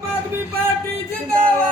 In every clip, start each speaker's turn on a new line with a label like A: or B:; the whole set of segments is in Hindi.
A: आदमी पार्टी जिंदाबाद।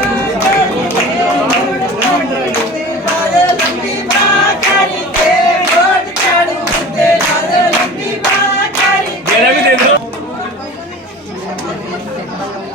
A: Thank you.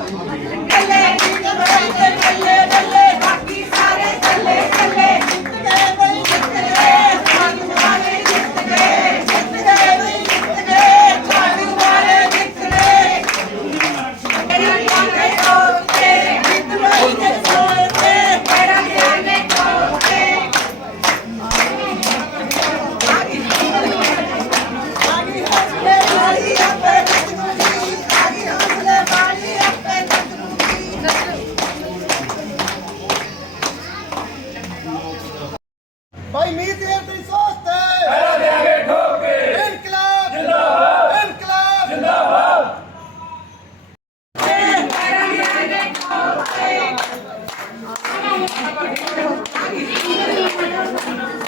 A: भाई मीत है तेरी सोचते करो दे आगे ठोक। के इनकलाब। जिंदाबाद। इनकलाब। जिंदाबाद। Thank you.